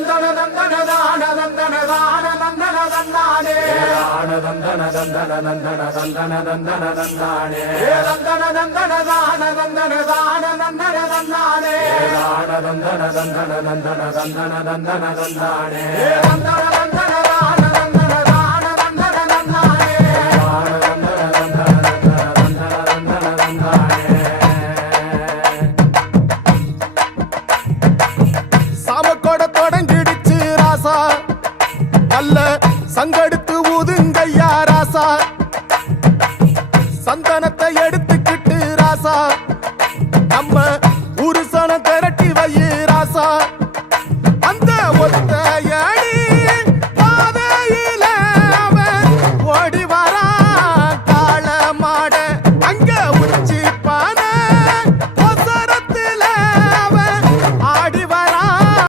தந்தன தந்தன தான தந்தன தான தந்தன தந்தானே தந்தன தந்தன தந்தன தந்தன தந்தன தந்தானே தந்தன தந்தன தான தந்தன தான தந்தன தந்தானே தந்தன தந்தன தந்தன தந்தன தந்தன தந்தானே தந்தன தந்தன தான தந்தன தான தந்தன தந்தானே தந்தன தந்தன தந்தன தந்தன தந்தானே சாமக்கோட தொடங்கிடுச்சு ராசா நல்ல சங்கடு